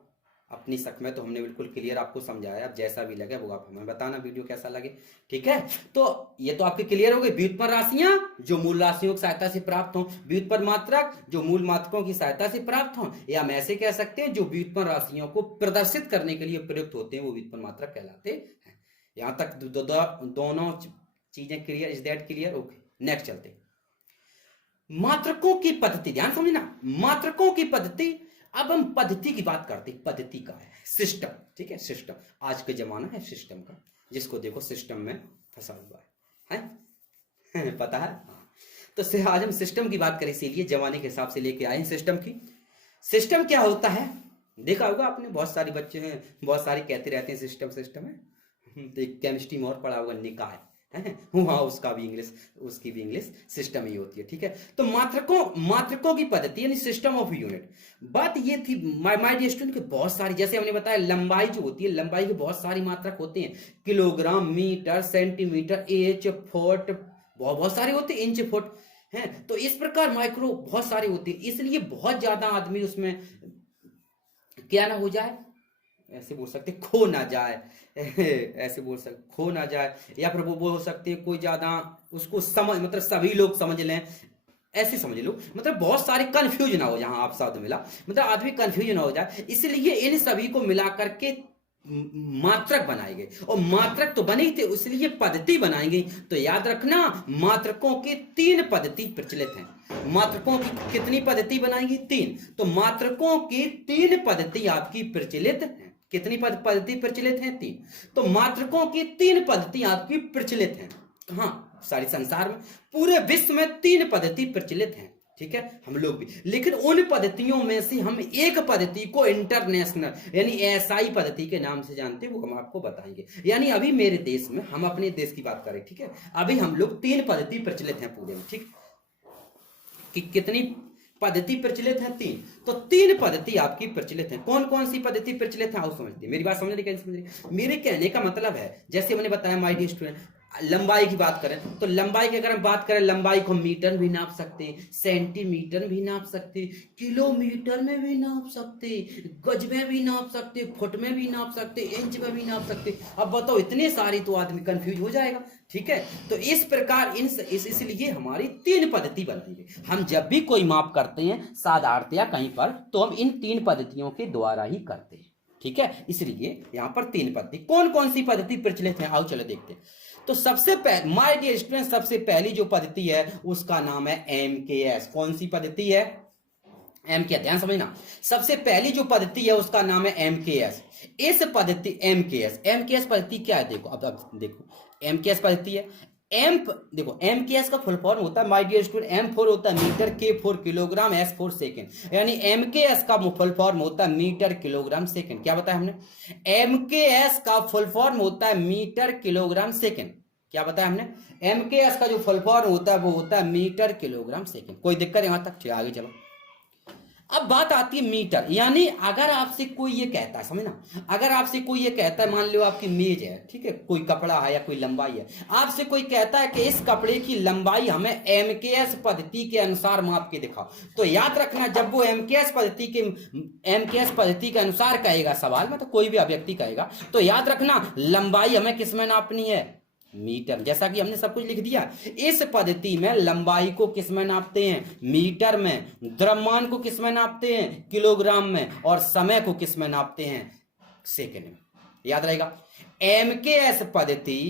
अपनी शक में तो हमने बिल्कुल क्लियर आपको समझाया, अब जैसा भी लगे वो आप हमें बताना वीडियो कैसा लगे, ठीक है। तो ये तो आपके क्लियर हो गई, व्युत्पन्न राशियां जो मूल राशियों की सहायता से प्राप्त हों, व्युत्पन्न मात्रक जो मूल मात्रकों की सहायता से प्राप्त हों, या हम ऐसे कह सकते हैं जो व्युत्पन्न राशियों को प्रदर्शित करने के लिए प्रयुक्त होते हैं वो व्युत्पन्न मात्रक कहलाते हैं। यहां तक दोनों चीजें clear, is that clear? Okay, next चलते। मात्रकों की पद्धति, ध्यान समझना, मात्रकों की पद्धति। अब हम पद्धति की बात करते हैं, पद्धति का है सिस्टम, ठीक है, सिस्टम। आज का जमाना है सिस्टम का, जिसको देखो सिस्टम में फंसा हुआ है? पता है? हाँ। तो आज हम सिस्टम की बात करें, इसीलिए जमाने के हिसाब से लेके आए सिस्टम की। सिस्टम क्या होता है? देखा होगा आपने, बहुत सारे बच्चे हैं, बहुत सारे कहते रहते हैं सिस्टम सिस्टम है। तो केमिस्ट्री में और पढ़ा होगा निकाय है, वहां उसका भी इंग्लिश, उसकी भी इंग्लिश सिस्टम ही होती है, ठीक है। तो मात्रकों की पद्धति यानी सिस्टम ऑफ यूनिट। बात ये थी माय डियर स्टूडेंट के बहुत सारी, जैसे हमने बताया लंबाई जो होती है, लंबाई के बहुत सारी मात्रक होते हैं, kilogram, metre, centimetre, inch, foot, बहुत सारे होते हैं, इंच, फुट हैं। तो इस प्रकार माइक्रो बहुत सारे होते हैं, इसलिए बहुत ज्यादा आदमी उसमें क्या ना हो जाए, ऐसे बोल सकते खो ना जाए, ऐसे बोल सकते खो ना जाए, या फिर वो बोल सकते हैं कोई ज्यादा उसको समझ, मतलब सभी लोग समझ लें, ऐसे समझ लो, मतलब बहुत सारे कंफ्यूज ना हो, जहां आप शब्द मिला मतलब आदमी कंफ्यूज ना हो जाए, इसलिए इन सभी को मिला करके मात्रक बनाए गए, और मात्रक तो बने ही थे, इसलिए पद्धति बनाएंगे। तो याद रखना, मात्रकों की 3 पद्धति प्रचलित हैं। मात्रकों की कितनी पद्धति बनाएंगी? 3। तो मात्रकों की 3 पद्धति आपकी प्रचलित है। कितनी पद्धति प्रचलित हैं? 3। तो मात्रकों की 3 पद्धति आपकी प्रचलित हैं। कहां? सारे संसार में, पूरे विश्व में 3 पद्धति प्रचलित हैं, ठीक है, हम लोग भी। लेकिन उन पद्धतियों में से हम एक पद्धति को इंटरनेशनल यानी एसआई पद्धति के नाम से जानते हैं, वो हम आपको बताएंगे। यानी अभी मेरे देश में, हम अपने देश की बात करें, ठीक है, अभी हम लोग 3 पद्धति प्रचलित हैं पूरे में, ठीक। कि कितनी पद्धति प्रचलित है? 3। तो 3 पद्धति आपकी प्रचलित है। कौन कौन सी पद्धति प्रचलित है? आओ समझते हैं। मेरी बात समझ रही, कैसे समझ रही? मेरे कहने का मतलब है, जैसे मैंने बताया माय डियर स्टूडेंट, लंबाई की बात करें तो लंबाई की अगर हम बात करें, लंबाई को मीटर भी नाप सकते हैं, सेंटीमीटर भी नाप सकते, किलोमीटर में भी नाप सकते, गज में भी नाप सकते, फुट में भी नाप सकते, इंच में भी नाप सकते। अब बताओ, इतने सारी तो आदमी कंफ्यूज हो जाएगा, ठीक है। तो इस प्रकार इसलिए हमारी 3 पद्धति बनती है। हम जब भी कोई माप करते हैं साधारणतया कहीं पर, तो हम इन 3 पद्धतियों के द्वारा ही करते हैं, ठीक है। इसलिए यहां पर 3 पद्धति, कौन कौन सी पद्धति प्रचलित है? आओ चलो देखते हैं। तो सबसे पहले माय डियर स्टूडेंट, सबसे पहली जो पद्धति है उसका नाम है MKS। कौन सी पद्धति है? MKS, ध्यान समझना। सबसे पहली जो पद्धति है उसका नाम है MKS। इस पद्धति MKS पद्धति क्या है? देखो, अब देखो, MKS पद्धति है। देखो, MKS का फुल फॉर्म होता है my dear student, M for होता है metre, K for kilogram, S for second. यानी MKS का फुल फॉर्म होता है मीटर, किलोग्राम, सेकंड। क्या बताया हमने? MKS का फुल फॉर्म होता है मीटर, किलोग्राम, सेकंड। क्या बताया हमने? MKS का जो फुल फॉर्म होता है वो होता है मीटर, किलोग्राम, सेकंड। कोई दिक्कत यहां तक? चलिए आगे चलो। अब बात आती है मीटर, यानी अगर आपसे कोई ये कहता है, समझना, अगर आपसे कोई ये कहता है, मान लो आपकी मेज है, ठीक है, कोई कपड़ा है या कोई लंबाई है, आपसे कोई कहता है कि इस कपड़े की लंबाई हमें MKS पद्धति के अनुसार माप के दिखाओ, तो याद रखना, जब वो MKS पद्धति के अनुसार कहेगा सवाल में, तो कोई भी अभ्यर्थी कहेगा, तो याद रखना लंबाई हमें किस में नापनी है? मीटर। जैसा कि हमने सब कुछ लिख दिया। इस पद्धति में लंबाई को किस में नापते हैं? मीटर में। द्रव्यमान को किस में नापते हैं? किलोग्राम में। और समय को किस में नापते हैं? सेकंड में। याद रहेगा, MKS पद्धति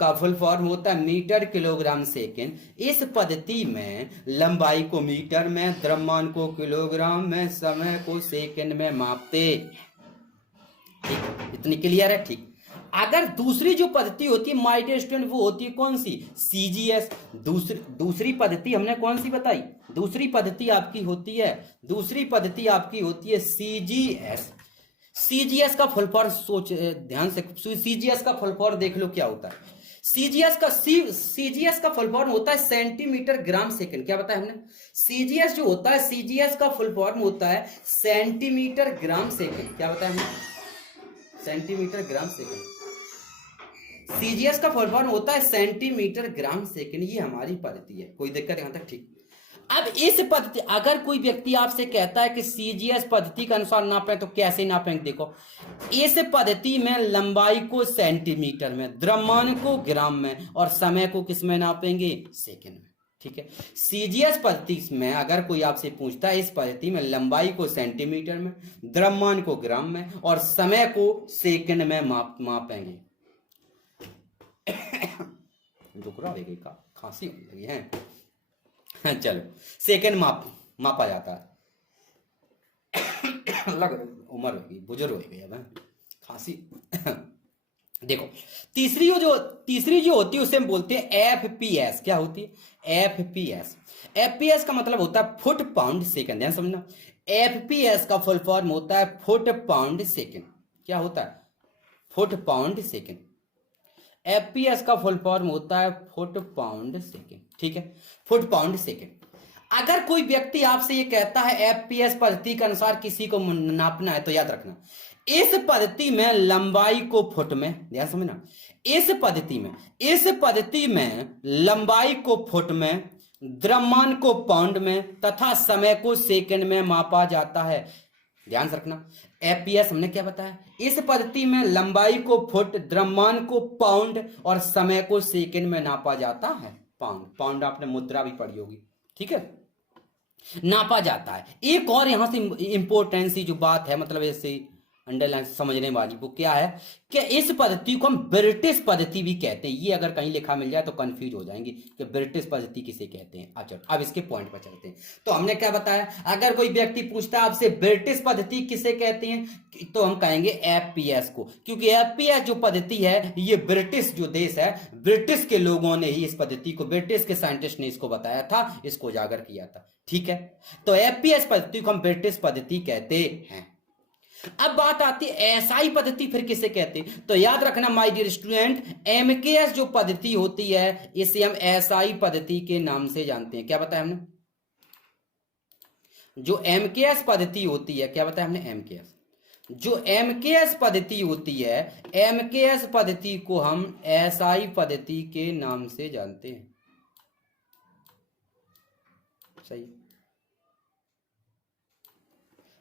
का फुल फॉर्म होता है मीटर, किलोग्राम, सेकंड। इस पद्धति में लंबाई को मीटर में, द्रव्यमान को किलोग्राम में, समय को सेकंड में मापते। ठीक, इतनी क्लियर है? ठीक। अगर दूसरी जो पद्धति होती है माय डियर स्टूडेंट, वो होती है कौन सी? CGS। दूसरी पद्धति हमने कौन सी बताई? दूसरी पद्धति आपकी होती है CGS। CGS का फुल फॉर्म सोच ध्यान से, CGS का फुल फॉर्म देख लो क्या होता है। CGS का फुल फॉर्म होता है सेंटीमीटर, ग्राम, सेकंड। क्या बताया हमने? CGS जो होता है, CGS का फुल फॉर्म होता है सेंटीमीटर, ग्राम, सेकंड। क्या बताया हमने? Centimetre, gram, second. CGS का फुल फॉर्म होता है सेंटीमीटर, ग्राम, सेकंड। ये हमारी पद्धति है, कोई दिक्कत यहां तक? ठीक। अब इस पद्धति, अगर कोई व्यक्ति आपसे कहता है कि सीजीएस पद्धति के अनुसार नापें तो कैसे नापेंगे, देखो इस पद्धति में लंबाई को सेंटीमीटर में, द्रव्यमान को ग्राम में और समय को किस में नापेंगे, सेकंड में। ठीक है, सीजीएस पद्धति में अगर कोई आपसे पूछता है, इस पद्धति में लंबाई को सेंटीमीटर में, द्रव्यमान को ग्राम में और समय को सेकंड में मापेंगे। दुखरा हो गई, खांसी होने लगी है। चलो, सेकंड मापा जाता है। लग उम्र हो गई, बुजुर्ग हो गई अब, खांसी। देखो तीसरी जो होती है उसे हम बोलते हैं एफपीएस। क्या होती है, एफपीएस। एफपीएस का मतलब होता है फुट पाउंड सेकंड, ध्यान समझना। एफपीएस का फुल फॉर्म होता है फुट पाउंड सेकंड। क्या होता है, फुट पाउंड सेकंड। एफपीएस का फुल फॉर्म होता है फुट पाउंड सेकंड। ठीक है, फुट पाउंड सेकंड। अगर कोई व्यक्ति आपसे ये कहता है एफपीएस पद्धति के अनुसार किसी को नापना है, तो याद रखना इस पद्धति में लंबाई को फुट में, ध्यान समझना, इस पद्धति में लंबाई को फुट में, द्रव्यमान को पाउंड में तथा समय को सेकंड में मापा जाता है। ध्यान से रखना, एफपीएस हमने क्या बताया, इस पद्धति में लंबाई को फुट, द्रव्यमान को पाउंड और समय को सेकंड में नापा जाता है। पाउंड आपने मुद्रा भी पढ़ी होगी। ठीक है, नापा जाता है। एक और यहां से इंपॉर्टेंट सी जो बात है, मतलब ऐसे अंडरलाइन समझने वाली, वो क्या है कि इस पद्धति को हम ब्रिटिश पद्धति भी कहते हैं। ये अगर कहीं लिखा मिल जाए तो कंफ्यूज हो जाएंगे कि ब्रिटिश पद्धति किसे कहते हैं। अच्छा, अब इसके पॉइंट पर चलते हैं। तो हमने क्या बताया, अगर कोई व्यक्ति पूछता है आपसे ब्रिटिश पद्धति किसे कहते हैं, तो हम कहेंगे एफपीएस को, क्योंकि एफपीएस जो पद्धति है ये ब्रिटिश जो देश है, ब्रिटिश के लोगों ने ही इस पद्धति को, ब्रिटिश के साइंटिस्ट ने इसको बताया था, इसको उजागर किया था। ठीक है, तो एफपीएस पद्धति को हम ब्रिटिश पद्धति कहते हैं। अब बात आती है एसआई पद्धति फिर किसे कहते हैं, तो याद रखना माय डियर स्टूडेंट, एमकेएस जो पद्धति होती है इसे हम एसआई पद्धति के नाम से जानते हैं। क्या बताया हमने, जो एमकेएस पद्धति होती है, क्या बताया हमने, एमकेएस, जो एमकेएस पद्धति होती है, एमकेएस पद्धति को हम एसआई पद्धति के नाम से जानते हैं। सही,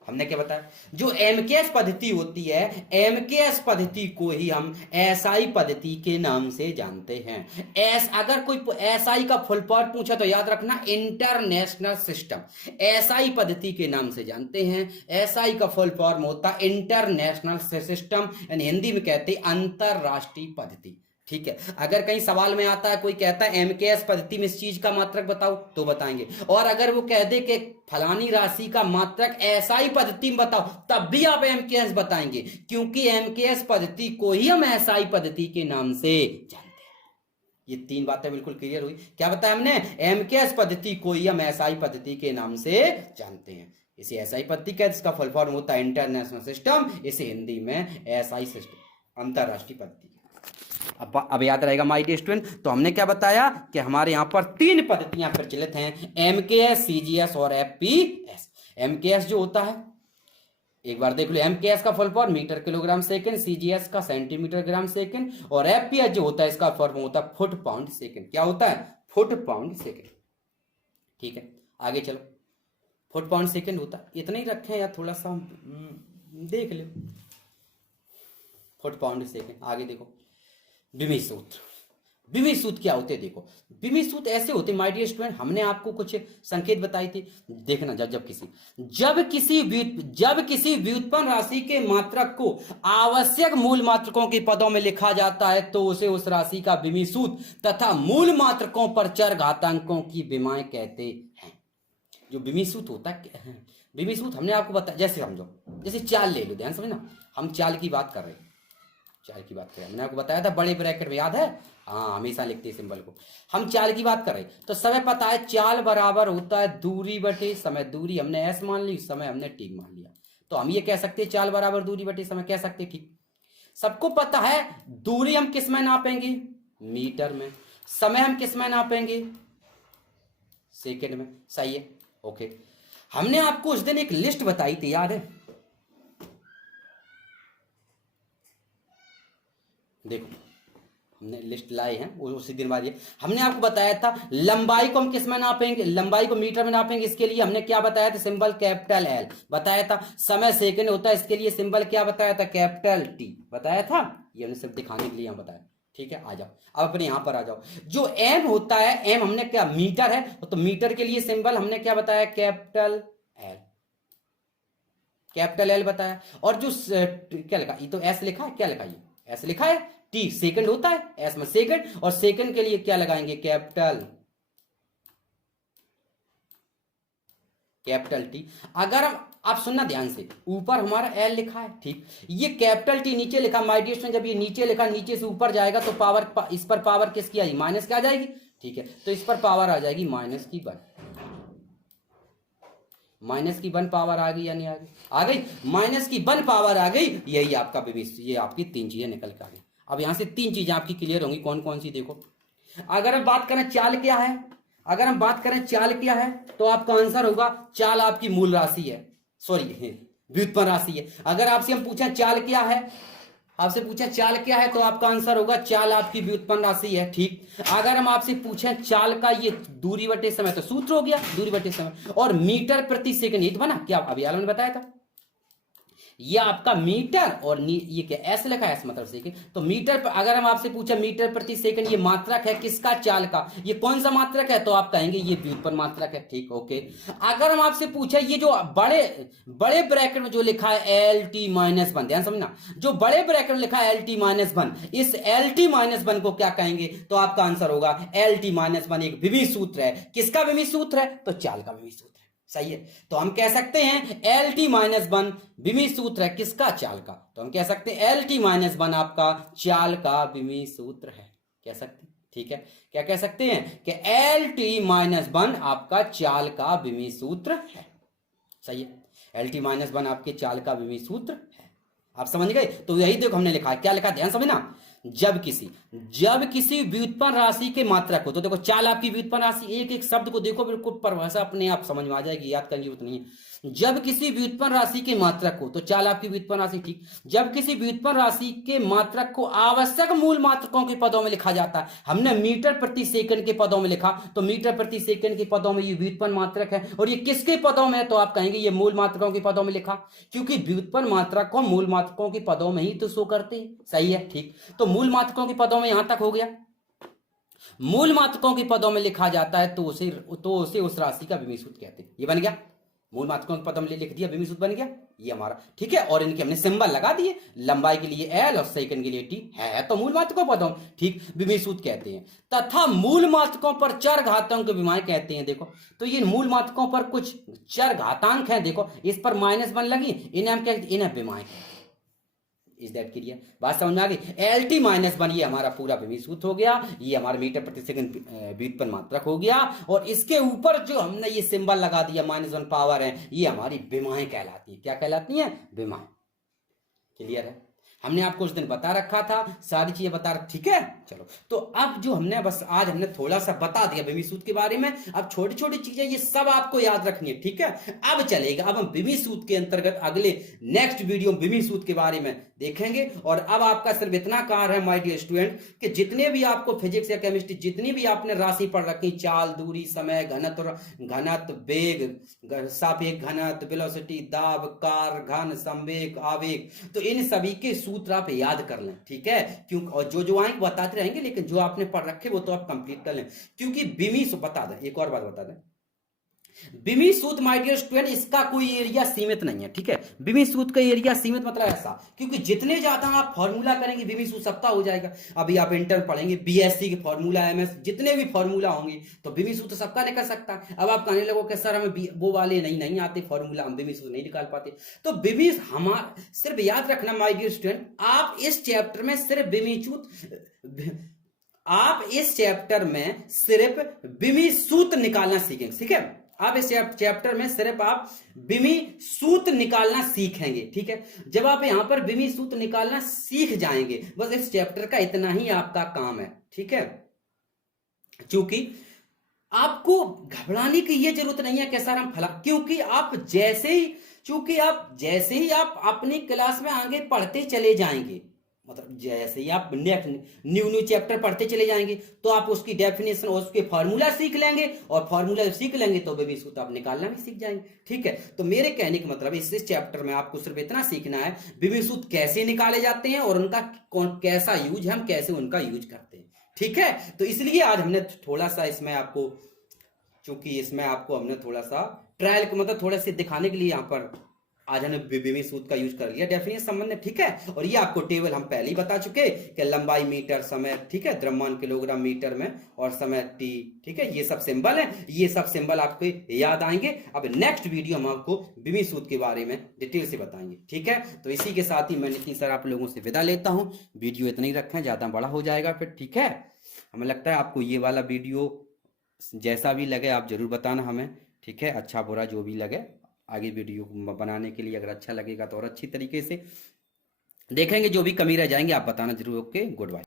हमने क्या बताया, जो एमकेएस पद्धति होती है, एमकेएस पद्धति को ही हम एसआई पद्धति के नाम से जानते हैं। अगर कोई एसआई का फुल फॉर्म पूछा तो याद रखना इंटरनेशनल सिस्टम, एसआई पद्धति के नाम से जानते हैं। एसआई का फुल फॉर्म होता है इंटरनेशनल सिस्टम, यानी हिंदी में कहते हैं अंतरराष्ट्रीय पद्धति। ठीक है, अगर कहीं सवाल में आता है, कोई कहता है एमकेएस पद्धति में इस चीज का मात्रक बताओ, तो बताएंगे। और अगर वो कह दे कि फलानी राशि का मात्रक एसआई पद्धति में बताओ, तब भी आप एमकेएस बताएंगे, क्योंकि एमकेएस पद्धति को ही हम एसआई पद्धति के नाम से जानते हैं। ये तीन बातें बिल्कुल क्लियर हुई। क्या बताया हमने, एमकेएस पद्धति को ही हम एसआई पद्धति के नाम से जानते हैं। इसे एसआई पद्धति कहते हैं, इसका फुल फॉर्म होता है इंटरनेशनल सिस्टम, इसे हिंदी में एसआई सिस्टम, अंतरराष्ट्रीय पद्धति। अब याद रहेगा माय डियर स्टूडेंट, तो हमने क्या बताया कि हमारे यहां पर तीन पद्धतियां प्रचलित हैं, एमकेएस, सीजीएस और एफपीएस। एमकेएस जो होता है, एक बार देख लो, एमकेएस का full form metre kilogram second, CGS का सेंटीमीटर ग्राम सेकंड, और एफपीएस जो होता है इसका फॉर्म होता है फुट पाउंड सेकंड। क्या होता है, फुट पाउंड सेकंड। ठीक है, आगे चलो, फुट पाउंड सेकंड होता है, इतना ही रखें या थोड़ा सा देख लो, फुट पाउंड सेकंड। आगे देखो, विमी सूत्र। विमी सूत्र क्या होते हैं, देखो विमी सूत्र ऐसे होते, माय डियर स्टूडेंट, हमने आपको कुछ संकेत बताई थी, देखना, जब किसी व्युत्पन्न राशि के मात्रक को आवश्यक मूल मात्रकों के पदों में लिखा जाता है तो उसे उस राशि का विमी सूत्र तथा मूल मात्रकों पर चर घातांकों की विमाएं कहते हैं। जो विमी सूत्र होता है, विमी सूत्र हमने आपको बताया, जैसे समझो, जैसे चाल ले लो, ध्यान समझना, हम चाल की बात कर रहे हैं, चाल की बात करें, मैंने आपको बताया था बड़े ब्रैकेट में, याद है, हाँ हमेशा लिखते हैं सिंबल को। हम चाल की बात कर रहे हैं, तो समय पता है चाल बराबर होता है दूरी बटे समय। दूरी हमने एस मान ली, समय हमने टी मान लिया, तो हम ये कह सकते हैं चाल बराबर दूरी बटे समय, कह सकते हैं। ठीक, सबको पता है दूरी हम किस में नापेंगे, मीटर में, समय हम किस में नापेंगे, सेकेंड में। सही है, ओके। हमने आपको उस दिन एक लिस्ट बताई थी, याद है, देखो हमने लिस्ट लाए हैं वो उसी दिन बाद। हमने आपको बताया था लंबाई को हम किस में नापेंगे, लंबाई को मीटर में नापेंगे, इसके लिए हमने क्या बताया था, सिंबल कैपिटल एल बताया था। समय सेकंड होता है, इसके लिए सिंबल क्या बताया था, कैपिटल टी बताया था। ये हमने सिर्फ दिखाने के लिए यहाँ बताया, ठीक है। आ जाओ अब अपने यहां पर आ जाओ। जो एम होता है, एम हमने क्या, मीटर है, तो मीटर के लिए सिंबल हमने क्या बताया, कैपिटल एल, कैपिटल एल बताया। और जो क्या लिखा, ये तो एस लिखा है, क्या लिखा, ये एस लिखा है, टी सेकंड होता है, एस में सेकंड, और सेकंड के लिए क्या लगाएंगे, कैपिटल टी। अगर हम, आप सुनना ध्यान से, ऊपर हमारा एल लिखा है, ठीक, ये कैपिटल टी नीचे लिखा, माय डियर स्टूडेंट, जब ये नीचे लिखा, नीचे से ऊपर जाएगा तो पावर, इस पर पावर किसकी आएगी, माइनस की आ जाएगी, ठीक है। तो इस पर पावर आ जाएगी माइनस की 1, माइनस की 1 पावर आ गई या नहीं आ गई, आ गई, माइनस की 1 पावर आ गई। यही आपका बेबी, ये आपकी 3 चीजें निकल के आ गई। अब यहां से 3 चीजें आपकी क्लियर होंगी, कौन कौन सी, देखो। अगर हम बात करें चाल क्या है, अगर हम बात करें चाल क्या है, तो आपका आंसर होगा, चाल आपकी मूल राशि है, सॉरी व्युत्पन्न राशि है। अगर आपसे हम पूछें चाल क्या है, आपसे पूछें चाल क्या है, तो आपका आंसर होगा, चाल आपकी व्युत्पन्न राशि है, ठीक। अगर हम आपसे पूछें चाल का ये दूरी बटे समय, तो सूत्र हो गया दूरी बटे समय। और मीटर प्रति सेकंड, ये तो बना क्या, अभी आलम ने बताया था, ये आपका मीटर, और ये क्या, एस लिखा है, एस मतलब सेकंड। तो मीटर पर, अगर हम आपसे पूछे मीटर प्रति सेकंड, ये मात्रक है किसका, चाल का, ये कौन सा मात्रक है, तो आप कहेंगे ये व्युत्पन्न मात्रक है, ठीक, ओके। अगर हम आपसे पूछे, ये जो बड़े बड़े ब्रैकेट में जो लिखा है एल टी माइनस 1, ध्यान समझना, जो बड़े ब्रैकेट में लिखा है एल टी माइनस 1, इस एल टी माइनस 1 को क्या कहेंगे, तो आपका आंसर होगा एल टी माइनस 1 एक विभि सूत्र है, किसका विभि सूत्र है, तो चाल का विभि सूत्र, सही है। तो हम कह सकते हैं एल टी माइनस 1 विभि सूत्र है किसका, चाल का। तो हम कह सकते हैं एल टी माइनस 1 आपका चाल का विभि सूत्र है, कह सकते हैं, ठीक है। क्या कह सकते हैं कि एल टी माइनस 1 आपका चाल का विभि सूत्र है, सही है। एल टी माइनस 1 आपके चाल का विभि सूत्र है, आप समझ गए। तो यही देखो हमने लिखा है, क्या लिखा, ध्यान समझना, जब किसी व्युत्पन्न राशि के मात्रक हो, तो देखो चाल आपकी व्युत्पन्न राशि, एक एक शब्द को देखो, बिल्कुल परिभाषा अपने आप समझ में आ जाएगी, याद करने की जरूरत नहीं है। जब किसी व्युत्पन्न राशि के मात्रक हो, तो चाल आपकी व्युत्पन्न राशि, ठीक। जब किसी व्युत्पन्न राशि के मात्रक को आवश्यक मूल मात्रकों के पदों में लिखा जाता है, हमने मीटर प्रति सेकंड के पदों में लिखा, तो मीटर प्रति सेकंड के पदों में ये व्युत्पन्न मात्रक है। और ये किसके पदों में है, तो आप कहेंगे ये मूल मात्रकों के पदों में लिखा, क्योंकि व्युत्पन्न मात्रक को मूल मात्रकों के पदों में ही तो शो करते हैं, सही है, ठीक। तो मूल मात्रकों के पदों में यहां तक हो गया, मूल मात्रकों के पदों में लिखा जाता है, तो उसे उस राशि का विभि सूत्र कहते हैं। ये बन गया, मूल मात्रकों के पदों में लिख दिया, विभि सूत्र बन गया ये हमारा, ठीक है। और इनके हमने सिंबल लगा दिए, लंबाई के लिए एल और सेकंड के लिए टी है, तो मूल मात्रकों पदों, ठीक, विभि सूत्र कहते हैं। तथा मूल मात्रकों पर चर घातांक विमाएं कहते हैं। देखो, तो ये मूल मात्रकों पर कुछ चर घातांक हैं, देखो इस पर -1 लगी, इन्हें हम कहते हैं, इन्हें विमाएं, इज दैट क्लियर, बात समझ में आ गई। एल टी माइनस 1 ये हमारा पूरा विभि सूत्र हो गया, ये हमारा मीटर प्रति सेकंड व्युत्पन्न मात्रक हो गया, और इसके ऊपर जो हमने ये सिंबल लगा दिया -1 पावर है, ये हमारी विमाएं कहलाती है, क्या कहलाती हैं, विमाएं, क्लियर है। हमने आपको उस दिन बता रखा था, सारी चीजें बता रखी, ठीक है। चलो, तो अब जो हमने बस आज हमने थोड़ा सा बता दिया विभि सूत्र के बारे में, अब छोटी छोटी चीजें ये सब आपको याद रखनी है, ठीक है। अब चलेगा, अब हम विभि सूत्र के अंतर्गत अगले नेक्स्ट वीडियो में विभि सूत्र के बारे में देखेंगे। और अब आपका सिर्फ इतना कार्य है माय डियर स्टूडेंट, कि जितने भी आपको फिजिक्स या केमिस्ट्री, जितनी भी आपने राशि पढ़ रखी, चाल, दूरी, समय, घनत्व, वेग, सापेक्ष घनत्व, वेलोसिटी, दाब, कार, घन, संवेग, आवेग, तो इन सभी के सूत्र आप याद कर लें, ठीक है। क्यों, और जो आएंगे बताते रहेंगे, लेकिन जो आपने पढ़ रखे वो तो आप कंप्लीट कर लें, क्योंकि विभि सूत्र, बता दें एक और बात बता दें, विभि सूत्र माय डियर स्टूडेंट इसका कोई एरिया सीमित नहीं है, ठीक है। विभि सूत्र का एरिया सीमित मतलब ऐसा, क्योंकि जितने ज्यादा आप फॉर्मूला करेंगे विभि सूत्र सबका हो जाएगा। अभी आप इंटर पढ़ेंगे, बीएससी के फॉर्मूला, एमएस, जितने भी फॉर्मूला होंगे, तो विभि सूत्र सबका निकल सकता है। अब आप कहने लगो कि सर हमें वो वाले नहीं आते फॉर्मूला, हम विभि सूत्र नहीं निकाल पाते, तो विभि हमारा सिर्फ याद रखना माय डियर स्टूडेंट, आप इस चैप्टर में सिर्फ विभि सूत्र, आप इस चैप्टर में सिर्फ विभि सूत्र निकालना सीखेंगे, ठीक है। आप इस चैप्टर में सिर्फ आप विभि सूत्र निकालना सीखेंगे, ठीक है। जब आप यहां पर विभि सूत्र निकालना सीख जाएंगे, बस इस चैप्टर का इतना ही आपका काम है, ठीक है। क्योंकि आपको घबराने की यह जरूरत नहीं है कि सर हम फला, क्योंकि आप जैसे ही आप अपनी क्लास में आगे पढ़ते चले जाएंगे, मतलब जैसे ही आप नेक्स्ट न्यू न्यू चैप्टर पढ़ते चले जाएंगे तो आप उसकी डेफिनेशन और उसके फार्मूला सीख लेंगे, और फार्मूला जब सीख लेंगे तो बेबी सूत्र आप निकालना भी सीख जाएंगे। ठीक है, तो मेरे कहने का मतलब इस चैप्टर में आपको सिर्फ इतना सीखना है बेबी सूत्र कैसे निकाले जाते हैं और उनका कैसा यूज है, हम कैसे उनका यूज करते हैं। ठीक है, तो इसलिए आज हमने थोड़ा सा इसमें आपको, चूंकि इसमें आपको हमने थोड़ा सा ट्रायल मतलब थोड़ा से दिखाने के लिए यहाँ पर आज हमने बेबी सूत्र का यूज कर लिया डेफिनेशन संबंध में। ठीक है, और ये आपको टेबल हम पहले ही बता चुके कि लंबाई मीटर, समय, ठीक है, द्रव्यमान किलोग्राम मीटर में, और समय टी। ठीक है, ये सब सिंबल है, ये सब सिंबल आपको याद आएंगे। अब नेक्स्ट वीडियो हम आपको बेबी सूत्र के बारे में डिटेल से बताएंगे। ठीक है, तो इसी के साथ ही मैं नितिन सर आप लोगों से विदा लेता हूँ। वीडियो इतना ही रखें, ज्यादा बड़ा हो जाएगा फिर। ठीक है, हमें लगता है आपको ये वाला वीडियो जैसा भी लगे आप जरूर बताना हमें। ठीक है, अच्छा बुरा जो भी लगे, आगे वीडियो बनाने के लिए अगर अच्छा लगेगा तो और अच्छी तरीके से देखेंगे, जो भी कमी रह जाएंगे आप बताना जरूर। Okay, good bye.